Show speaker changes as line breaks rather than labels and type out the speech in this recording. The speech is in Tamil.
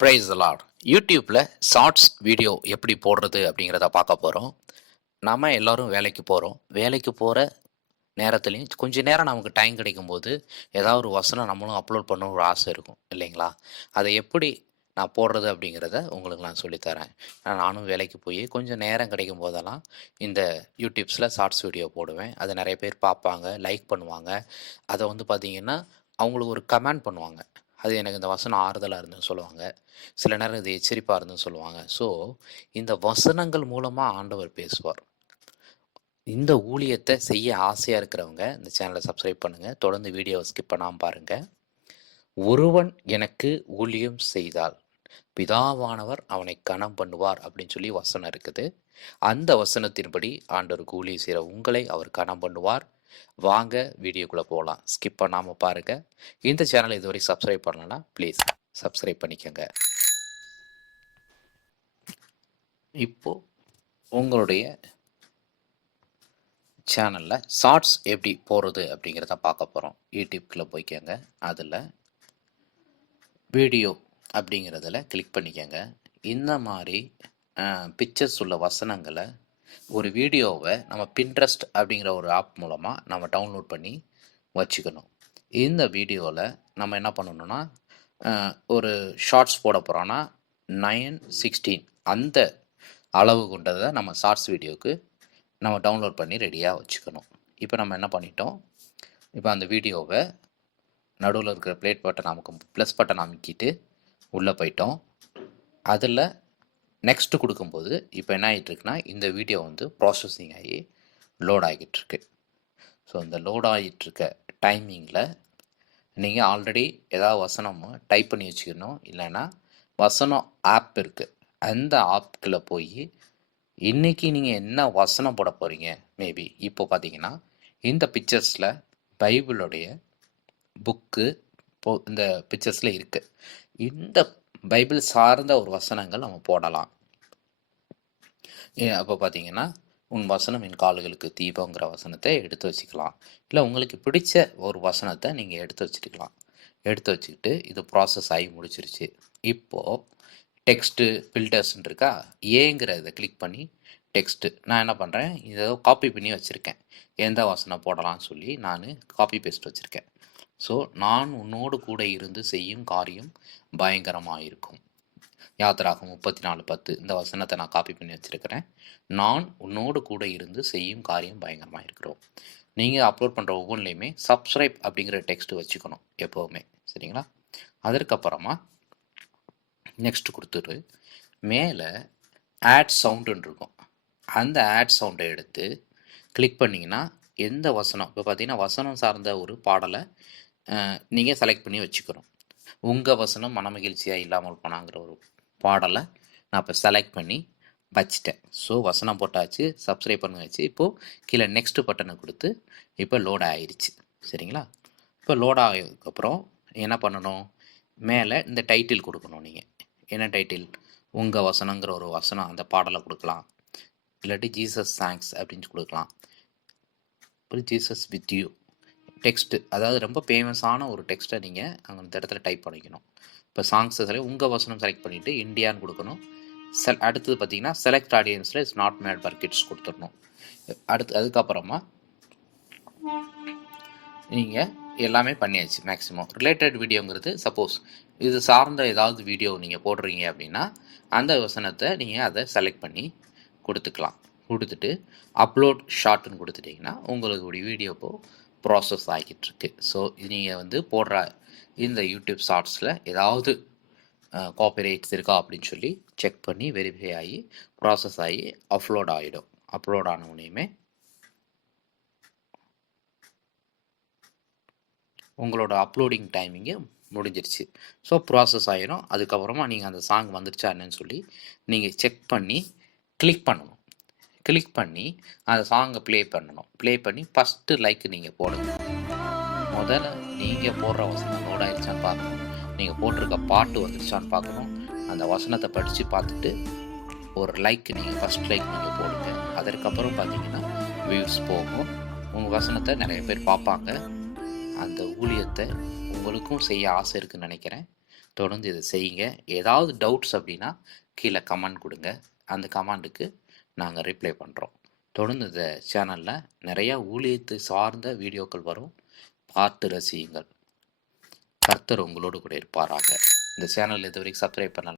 ப்ரைஸ் லார்ட் யூடியூப்பில் ஷார்ட்ஸ் வீடியோ எப்படி போடுறது அப்படிங்கிறத பார்க்க போகிறோம் நாம் எல்லோரும் வேலைக்கு போகிறோம் வேலைக்கு போகிற நேரத்துலையும் கொஞ்ச நேரம் நமக்கு டைம் கிடைக்கும்போது ஏதாவது ஒரு வசனம் நம்மளும் அப்லோட் பண்ண ஒரு ஆசை இருக்கும். இல்லைங்களா? அதை எப்படி நான் போடுறது அப்படிங்கிறத உங்களுக்கு நான் சொல்லித்தரேன் நானும் வேலைக்கு போய் கொஞ்சம் நேரம் கிடைக்கும் போதெல்லாம் இந்த யூடியூப்ஸில் ஷார்ட்ஸ் வீடியோ போடுவேன். அதை நிறைய பேர் பார்ப்பாங்க லைக் பண்ணுவாங்க. அதை வந்து பார்த்திங்கன்னா அவங்களுக்கு ஒரு கமெண்ட் பண்ணுவாங்க. அது எனக்கு இந்த வசனம் ஆறுதலாக இருந்துன்னு சொல்லுவாங்க. சில நேரம் இது எச்சரிப்பாக இருந்துன்னு சொல்லுவாங்க. ஸோ இந்த வசனங்கள் மூலமாக ஆண்டவர் பேசுவார். இந்த ஊழியத்தை செய்ய ஆசையாக இருக்கிறவங்க இந்த சேனலை சப்ஸ்கிரைப் பண்ணுங்கள் தொடர்ந்து வீடியோவை ஸ்கிப் பண்ணாமல் பாருங்கள் ஒருவன் எனக்கு ஊழியம் செய்தால் பிதாவானவர் அவனை கணம் பண்ணுவார் அப்படின்னு சொல்லி வசனம் இருக்குது. அந்த வசனத்தின்படி ஆண்டவர் கூலி செய்கிற உங்களை அவர் கணம் பண்ணுவார். வாங்க வீடியோக்குள்ளே போகலாம் ஸ்கிப் பண்ணாமல் பாருங்கள் இந்த சேனலை இதுவரை சப்ஸ்கிரைப் பண்ணலன்னா ப்ளீஸ் சப்ஸ்கிரைப் பண்ணிக்கோங்க. இப்போ உங்களுடைய சேனலில் ஷார்ட்ஸ் எப்படி போடுறது அப்படிங்கிறத பார்க்க போகிறோம் யூடியூப்குள்ளே போய்க்கோங்க. அதில் வீடியோ அப்படிங்கிறதுல கிளிக் பண்ணிக்கோங்க. இந்த மாதிரி பிக்சர்ஸ் உள்ள வசனங்களை ஒரு வீடியோவை நம்ம பின்ட்ரெஸ்ட் அப்படிங்கிற ஒரு ஆப் மூலமாக நம்ம டவுன்லோட் பண்ணி வச்சுக்கணும். இந்த வீடியோவில் நம்ம என்ன பண்ணணும்னா ஒரு ஷார்ட்ஸ் போட போகிறோன்னா நைன் சிக்ஸ்டீன் அந்த அளவு கொண்டதை நம்ம ஷார்ட்ஸ் வீடியோவுக்கு நம்ம டவுன்லோட் பண்ணி ரெடியாக வச்சுக்கணும். இப்போ நம்ம என்ன பண்ணிட்டோம்? இப்போ அந்த வீடியோவை நடுவில் இருக்கிற ப்ளேட் பட்டன் நமக்கு ப்ளஸ் பட்டன் அமைக்கிட்டு உள்ளே போயிட்டோம். அதில் நெக்ஸ்ட்டு கொடுக்கும்போது இப்போ என்ன ஆகிட்டு இருக்குன்னா இந்த வீடியோ வந்து ப்ராசஸிங் ஆகி லோட் ஆகிட்டுருக்கு. ஸோ இந்த லோட் ஆகிட்டுருக்க டைமிங்கில் நீங்கள் ஆல்ரெடி ஏதாவது வசனம் டைப் பண்ணி வச்சுக்கணும். இல்லைன்னா வசனம் ஆப் இருக்குது அந்த ஆப்பில் போய் இன்றைக்கி நீங்கள் என்ன வசனம் போட போகிறீங்க மேபி இப்போ பார்த்தீங்கன்னா இந்த பிக்சர்ஸில் பைபிளுடைய புக்கு இந்த பிக்சர்ஸில் இருக்குது இந்த பைபிள் சார்ந்த ஒரு வசனங்கள் நம்ம போடலாம். அப்போ பார்த்தீங்கன்னா உன் வசனம் என் கால்களுக்கு தீபங்கிற வசனத்தை எடுத்து வச்சுக்கலாம். இல்லை உங்களுக்கு பிடிச்ச ஒரு வசனத்தை நீங்கள் எடுத்து வச்சுருக்கலாம் எடுத்து வச்சுக்கிட்டு இது ப்ராசஸ் ஆகி முடிச்சிருச்சு. இப்போது டெக்ஸ்ட்டு ஃபில்டர்ஸ்ன்னு இருக்கா? ஏங்கிறத கிளிக் பண்ணி டெக்ஸ்ட்டு நான் என்ன பண்ணுறேன் இதை காப்பி பண்ணி வச்சுருக்கேன். எந்த வசனம் போடலாம்னு சொல்லி நான் காப்பி பேஸ்ட் வச்சுருக்கேன். ஸோ நான் உன்னோடு கூட இருந்து செய்யும் காரியம் பயங்கரமாக இருக்கும். யாத்திராகம் முப்பத்தி நாலு பத்து இந்த வசனத்தை நான் காப்பி பண்ணி வச்சுருக்கிறேன். நான் உன்னோடு கூட இருந்து செய்யும் காரியம் பயங்கரமாக இருக்கிறோம். நீங்கள் அப்லோட் பண்ணுற ஒவ்வொன்றுலையுமே சப்ஸ்கிரைப் அப்படிங்கிற டெக்ஸ்ட் வச்சுக்கணும் எப்போவுமே. சரிங்களா? அதற்கப்புறமா நெக்ஸ்ட் கொடுத்துட்டு மேலே ஆட் சவுண்டுன்னு இருக்கும். அந்த ஆட் சவுண்டை எடுத்து கிளிக் பண்ணிங்கன்னா எந்த வசனம்? இப்போ பார்த்தீங்கன்னா வசனம் சார்ந்த ஒரு பாடலை நீங்கள் செலக்ட் பண்ணி வச்சுக்கிறோம் உங்கள் வசனம் மனமகிழ்ச்சியாக இல்லாமல் போனாங்கிற ஒரு பாடலை நான் இப்போ செலக்ட் பண்ணி வச்சிட்டேன். ஸோ வசனம் போட்டாச்சு சப்ஸ்கிரைப் பண்ண வச்சு இப்போது கீழே நெக்ஸ்ட்டு பட்டனை கொடுத்து இப்போ லோட் ஆயிடுச்சு சரிங்களா? இப்போ லோட் ஆகிறதுக்கப்புறம் என்ன பண்ணணும்? மேலே இந்த டைட்டில் கொடுக்கணும் நீங்கள் என்ன டைட்டில் உங்கள் வசனங்கிற ஒரு வசனம் அந்த பாடலை கொடுக்கலாம். இல்லாட்டி ஜீசஸ் தேங்க்ஸ் அப்படின்னு கொடுக்கலாம். அப்புறம் ஜீசஸ் வித் யூ டெக்ஸ்ட்டு. அதாவது ரொம்ப ஃபேமஸான ஒரு டெக்ஸ்ட்டை நீங்கள் அங்கே அந்த இடத்துல டைப் பண்ணிக்கணும். இப்போ சாங்ஸை செலக்ட் உங்கள் வசனம் செலக்ட் பண்ணிவிட்டு இந்தியான்னு கொடுக்கணும். செல் அடுத்தது பார்த்தீங்கன்னா select ஆடியன்ஸில் it's not made for kids கொடுத்துடணும். அடுத்து அதுக்கப்புறமா நீங்கள் எல்லாமே பண்ணியாச்சு மேக்ஸிமம் ரிலேட்டட் வீடியோங்கிறது சப்போஸ் இது சார்ந்த ஏதாவது வீடியோ நீங்கள் போடுறீங்க அப்படின்னா அந்த வசனத்தை நீங்கள் அதை செலக்ட் பண்ணி கொடுத்துக்கலாம். கொடுத்துட்டு அப்லோட் ஷார்ட்னு கொடுத்துட்டிங்கன்னா உங்களுடைய வீடியோ இப்போது ப்ராசஸ் ஆகிட்டுருக்கு ஸோ நீங்கள் வந்து போடுற இந்த யூடியூப் ஷார்ட்ஸில் ஏதாவது காப்பிரைட்ஸ் இருக்கா அப்படின்னு சொல்லி செக் பண்ணி வெரிஃபை ஆகி ப்ராசஸ் ஆகி அப்லோட் ஆகிடும் அப்லோட் ஆன உடனேயுமே உங்களோட அப்லோடிங் டைமிங்கு முடிஞ்சிருச்சு. ஸோ ப்ராசஸ் ஆகிடும் அதுக்கப்புறமா நீங்கள் அந்த சாங் வந்துருச்சா என்னன்னு சொல்லி நீங்கள் செக் பண்ணி கிளிக் பண்ணணும். கிளிக் பண்ணி அந்த சாங்கை ப்ளே பண்ணணும். ப்ளே பண்ணி ஃபஸ்ட்டு லைக் நீங்கள் போடுங்க. முதல்ல நீங்கள் போடுற வசனம் லோட் ஆயிடுச்சான்னு பார்க்கணும். நீங்கள் போட்டிருக்க பாட்டு வந்துருச்சான்னு பார்க்கணும். அந்த வசனத்தை படித்து பார்த்துட்டு ஒரு லைக் நீங்கள் ஃபஸ்ட் லைக் நீங்கள் போடுங்க. அதற்கப்புறம் பார்த்தீங்கன்னா வியூஸ் போகும். உங்கள் வசனத்தை நிறைய பேர் பார்ப்பாங்க. அந்த ஊழியத்தை உங்களுக்கும் செய்ய ஆசை இருக்குன்னு நினைக்கிறேன். தொடர்ந்து இதை செய்யுங்க. ஏதாவது டவுட்ஸ் அப்படின்னா கீழே கமெண்ட் கொடுங்க. அந்த கமெண்ட்டுக்கு நாங்கள் ரிப்ளை பண்ணுறோம் தொடர்ந்து இந்த சேனலில் நிறையா ஊழியத்தை சார்ந்த வீடியோக்கள் வரும். பார்த்து ரசியுங்கள். கர்த்தர் உங்களோடு கூட இருப்பாராக. இந்த சேனல் இதுவரைக்கும் சப்ஸ்கிரைப் பண்ணலாம்